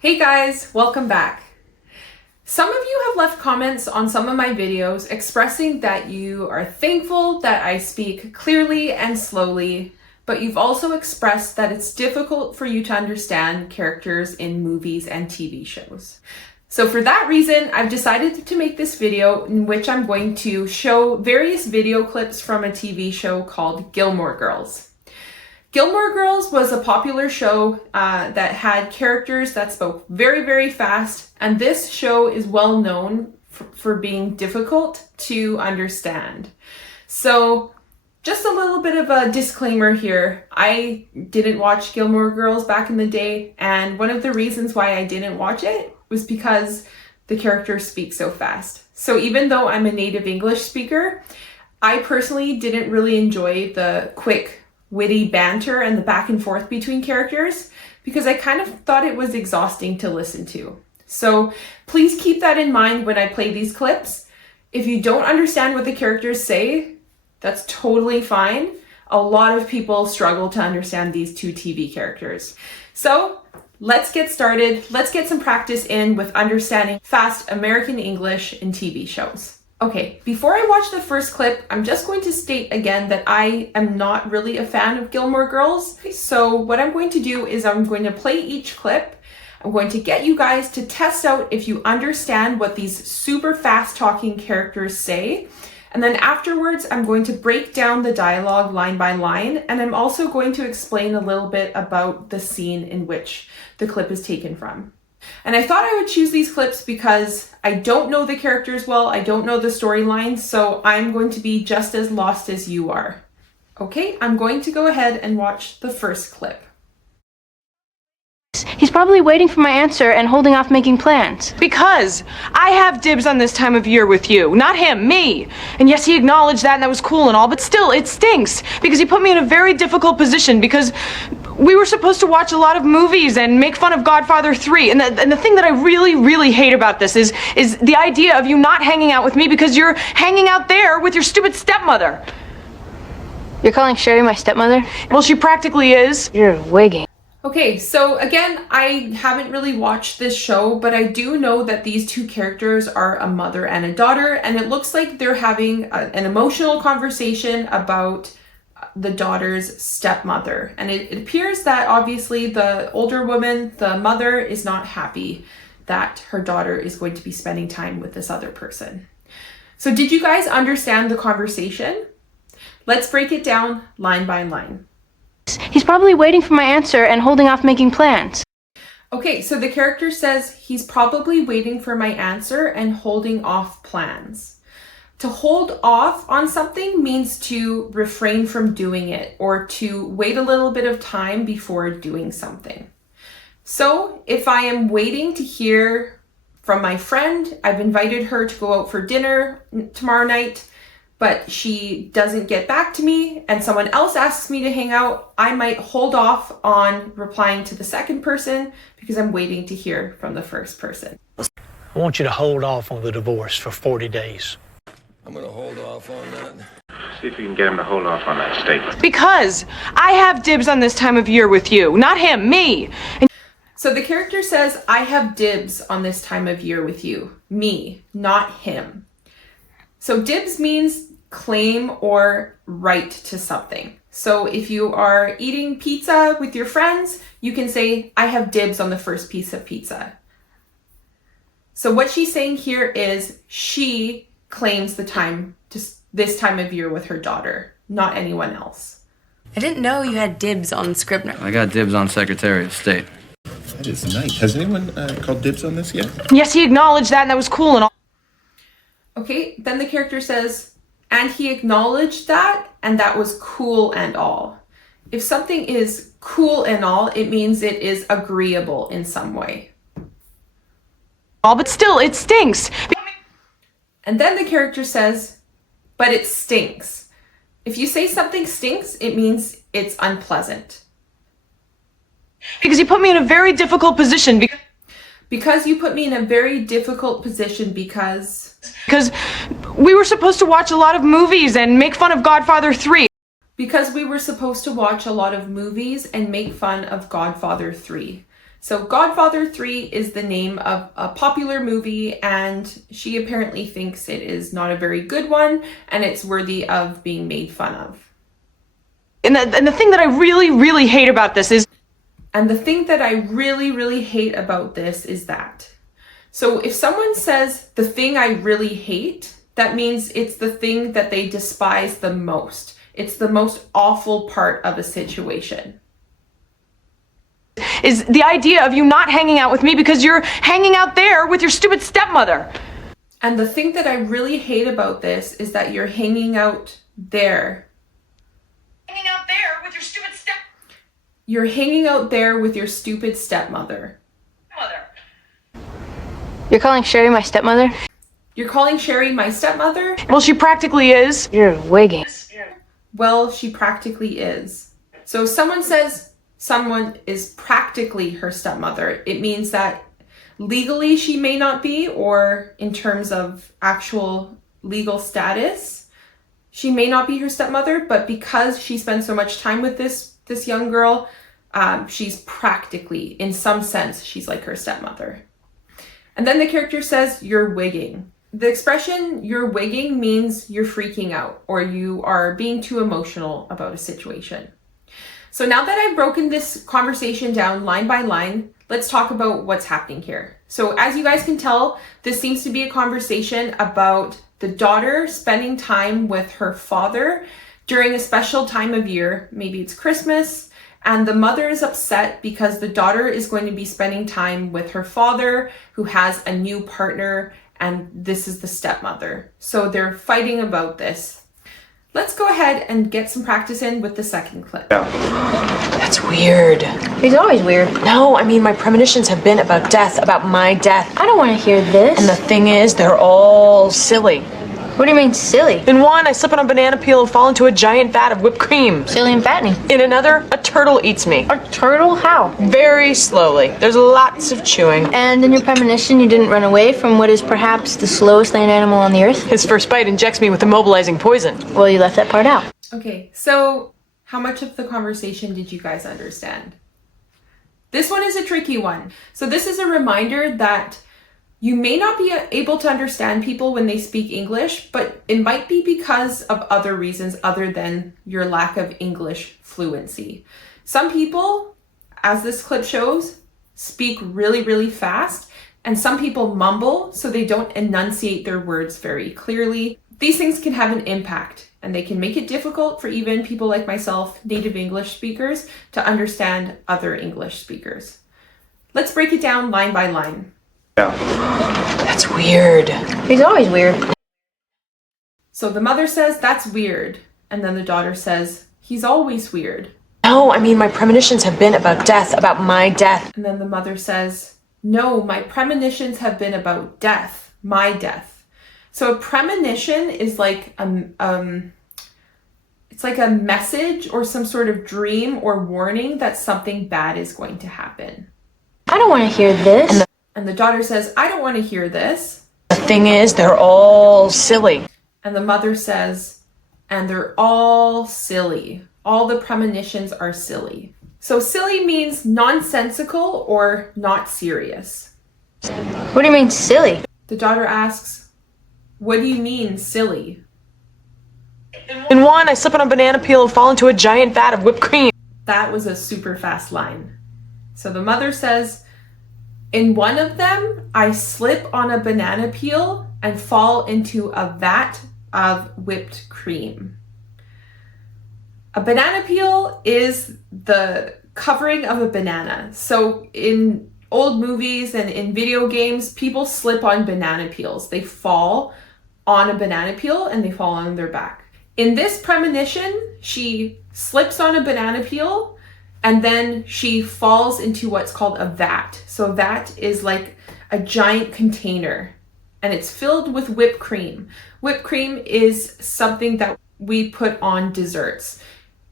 Hey guys, welcome back. Some of you have left comments on some of my videos expressing that you are thankful that I speak clearly and slowly, but you've also expressed that it's difficult for you to understand characters in movies and TV shows. So for that reason, I've decided to make this video in which I'm going to show various video clips from a TV show called Gilmore Girls. Gilmore Girls was a popular show that had characters that spoke very, very fast, and this show is well known for being difficult to understand. So just a little bit of a disclaimer here. I didn't watch Gilmore Girls back in the day, and one of the reasons why I didn't watch it was because the characters speak so fast. So even though I'm a native English speaker, I personally didn't really enjoy the quick witty banter and the back and forth between characters because I kind of thought it was exhausting to listen to. So please keep that in mind when I play these clips. If you don't understand what the characters say, that's totally fine. A lot of people struggle to understand these two TV characters. So let's get started. Let's get some practice in with understanding fast American English in TV shows. Okay, before I watch the first clip, I'm just going to state again that I am not really a fan of Gilmore Girls. So what I'm going to do is I'm going to play each clip. I'm going to get you guys to test out if you understand what these super fast talking characters say. And then afterwards, I'm going to break down the dialogue line by line. And I'm also going to explain a little bit about the scene in which the clip is taken from. And I thought I would choose these clips because I don't know the characters well, I don't know the storyline, so I'm going to be just as lost as you are. Okay, I'm going to go ahead and watch the first clip. He's probably waiting for my answer and holding off making plans. Because I have dibs on this time of year with you, not him, me. And yes, he acknowledged that and that was cool and all, but still, it stinks. Because he put me in a very difficult position because we were supposed to watch a lot of movies and make fun of Godfather 3. And the thing that I really, really hate about this is the idea of you not hanging out with me because you're hanging out there with your stupid stepmother. You're calling Sherry my stepmother? Well, she practically is. You're wigging. Okay, so again, I haven't really watched this show, but I do know that these two characters are a mother and a daughter, and it looks like they're having an emotional conversation about the daughter's stepmother. And it appears that obviously the older woman, the mother, is not happy that her daughter is going to be spending time with this other person. So did you guys understand the conversation? Let's break it down line by line. He's probably waiting for my answer and holding off making plans. Okay, so the character says he's probably waiting for my answer and holding off plans. To hold off on something means to refrain from doing it or to wait a little bit of time before doing something. So if I am waiting to hear from my friend, I've invited her to go out for dinner tomorrow night, but she doesn't get back to me and someone else asks me to hang out, I might hold off on replying to the second person because I'm waiting to hear from the first person. I want you to hold off on the divorce for 40 days. I'm gonna hold off on that. See if you can get him to hold off on that statement. Because I have dibs on this time of year with you, not him, me. So the character says, I have dibs on this time of year with you, me, not him. So dibs means claim or right to something. So if you are eating pizza with your friends, you can say, I have dibs on the first piece of pizza. So what she's saying here is she claims the time to this time of year with her daughter, not anyone else. I didn't know you had dibs on Scribner. I got dibs on Secretary of State. That is nice. Has anyone called dibs on this yet? Yes, he acknowledged that and that was cool and all. Okay, then the character says, and he acknowledged that, and that was cool and all. If something is cool and all, it means it is agreeable in some way. But still, it stinks. And then the character says, but it stinks. If you say something stinks, it means it's unpleasant. Because he put me in a very difficult position. Because you put me in a very difficult position because we were supposed to watch a lot of movies and make fun of Godfather 3. Because we were supposed to watch a lot of movies and make fun of Godfather 3. So Godfather 3 is the name of a popular movie, and she apparently thinks it is not a very good one and it's worthy of being made fun of. And the thing that I really, really hate about this is... And the thing that I really, really hate about this is that. So if someone says the thing I really hate, that means it's the thing that they despise the most. It's the most awful part of a situation. Is the idea of you not hanging out with me because you're hanging out there with your stupid stepmother. And the thing that I really hate about this is that you're hanging out there. Hanging out there with your stupid You're hanging out there with your stupid stepmother. You're calling Sherry my stepmother? You're calling Sherry my stepmother? Well, she practically is. You're wigging. Well, she practically is. So if someone says someone is practically her stepmother, it means that legally she may not be, or in terms of actual legal status, she may not be her stepmother, but because she spends so much time with this young girl, she's practically, in some sense, she's like her stepmother. And then the character says, you're wigging. The expression you're wigging means you're freaking out or you are being too emotional about a situation. So now that I've broken this conversation down line by line, let's talk about what's happening here. So as you guys can tell, this seems to be a conversation about the daughter spending time with her father during a special time of year. Maybe it's Christmas, and the mother is upset because the daughter is going to be spending time with her father, who has a new partner, and this is the stepmother. So they're fighting about this. Let's go ahead and get some practice in with the second clip. That's weird. He's always weird. No, I mean, my premonitions have been about death, about my death. I don't want to hear this. And the thing is, they're all silly. What do you mean, silly? In one, I slip on a banana peel and fall into a giant vat of whipped cream. Silly and fattening. In another, a turtle eats me. A turtle? How? Very slowly. There's lots of chewing. And in your premonition, you didn't run away from what is perhaps the slowest land animal on the earth? His first bite injects me with immobilizing poison. Well, you left that part out. Okay, so how much of the conversation did you guys understand? This one is a tricky one. So this is a reminder that you may not be able to understand people when they speak English, but it might be because of other reasons other than your lack of English fluency. Some people, as this clip shows, speak really, really fast, and some people mumble, so they don't enunciate their words very clearly. These things can have an impact, and they can make it difficult for even people like myself, native English speakers, to understand other English speakers. Let's break it down line by line. That's weird. He's always weird. So the mother says, that's weird. And then the daughter says, he's always weird. No, I mean, my premonitions have been about death, about my death. And then the mother says, no, my premonitions have been about death, my death. So a premonition is like it's like a message or some sort of dream or warning that something bad is going to happen. I don't want to hear this. And the daughter says, I don't want to hear this. The thing is, they're all silly. And the mother says, and they're all silly. All the premonitions are silly. So silly means nonsensical or not serious. What do you mean, silly? The daughter asks, what do you mean, silly? In one, I slip on a banana peel and fall into a giant vat of whipped cream. That was a super fast line. So the mother says, in one of them, I slip on a banana peel and fall into a vat of whipped cream. A banana peel is the covering of a banana. So in old movies and in video games, people slip on banana peels. They fall on a banana peel and they fall on their back. In this premonition, she slips on a banana peel and then she falls into what's called a vat. So a vat is like a giant container and it's filled with whipped cream. Whipped cream is something that we put on desserts.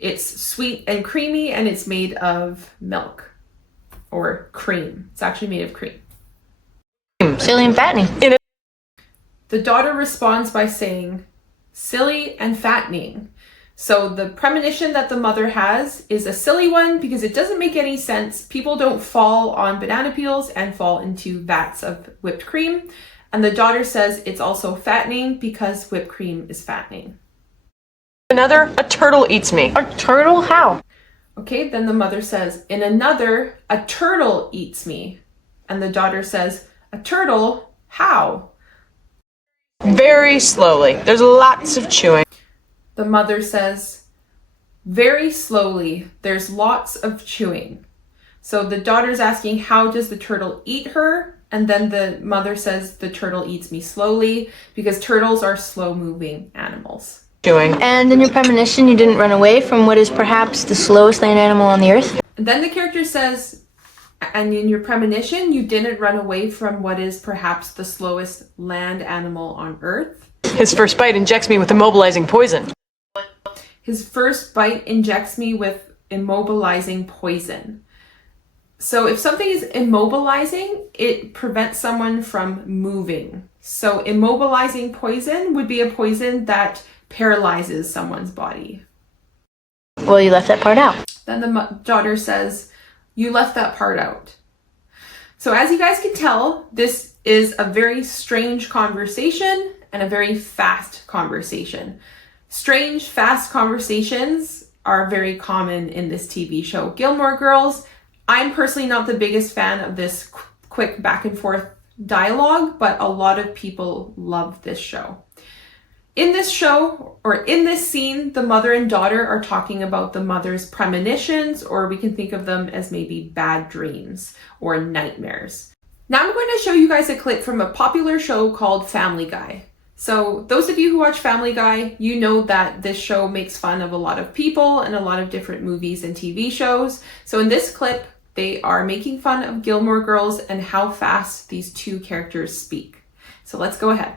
It's sweet and creamy and it's made of milk or cream. It's actually made of cream. Silly and fattening. The daughter responds by saying, silly and fattening. So the premonition that the mother has is a silly one because it doesn't make any sense. People don't fall on banana peels and fall into vats of whipped cream. And the daughter says it's also fattening because whipped cream is fattening. Another, a turtle eats me. A turtle? How? Okay, then the mother says, in another, a turtle eats me. And the daughter says, a turtle? How? Very slowly. There's lots of chewing. The mother says, very slowly, there's lots of chewing. So the daughter's asking, how does the turtle eat her? And then the mother says, the turtle eats me slowly because turtles are slow-moving animals. Chewing. And in your premonition, you didn't run away from what is perhaps the slowest land animal on the earth? And then the character says, and in your premonition, you didn't run away from what is perhaps the slowest land animal on earth. His first bite injects me with immobilizing poison. His first bite injects me with immobilizing poison. So if something is immobilizing, it prevents someone from moving. So immobilizing poison would be a poison that paralyzes someone's body. Well, you left that part out. Then the daughter says, you left that part out. So as you guys can tell, this is a very strange conversation and a very fast conversation. Strange, fast conversations are very common in this TV show, Gilmore Girls. I'm personally not the biggest fan of this quick back and forth dialogue, but a lot of people love this show. In this show, or in this scene, the mother and daughter are talking about the mother's premonitions, or we can think of them as maybe bad dreams or nightmares. Now I'm going to show you guys a clip from a popular show called Family Guy. So those of you who watch Family Guy, you know that this show makes fun of a lot of people and a lot of different movies and TV shows. So in this clip, they are making fun of Gilmore Girls and how fast these two characters speak. So let's go ahead.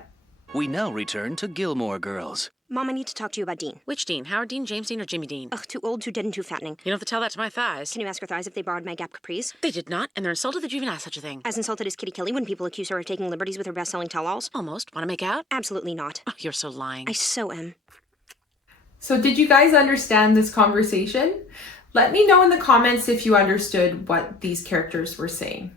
We now return to Gilmore Girls. Mom, I need to talk to you about Dean. Which Dean? Howard Dean, James Dean, or Jimmy Dean? Ugh, too old, too dead, and too fattening. You don't have to tell that to my thighs. Can you ask her thighs if they borrowed my Gap capris? They did not, and they're insulted that you even asked such a thing. As insulted as Kitty Kelly when people accuse her of taking liberties with her best-selling tell-alls? Almost. Want to make out? Absolutely not. Oh, you're so lying. I so am. So did you guys understand this conversation? Let me know in the comments if you understood what these characters were saying.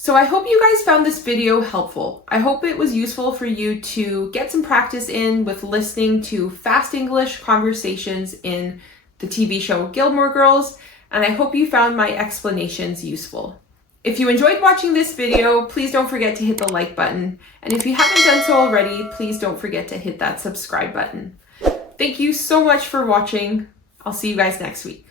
So I hope you guys found this video helpful. I hope it was useful for you to get some practice in with listening to fast English conversations in the TV show Gilmore Girls, and I hope you found my explanations useful. If you enjoyed watching this video, please don't forget to hit the like button, and if you haven't done so already, please don't forget to hit that subscribe button. Thank you so much for watching. I'll see you guys next week.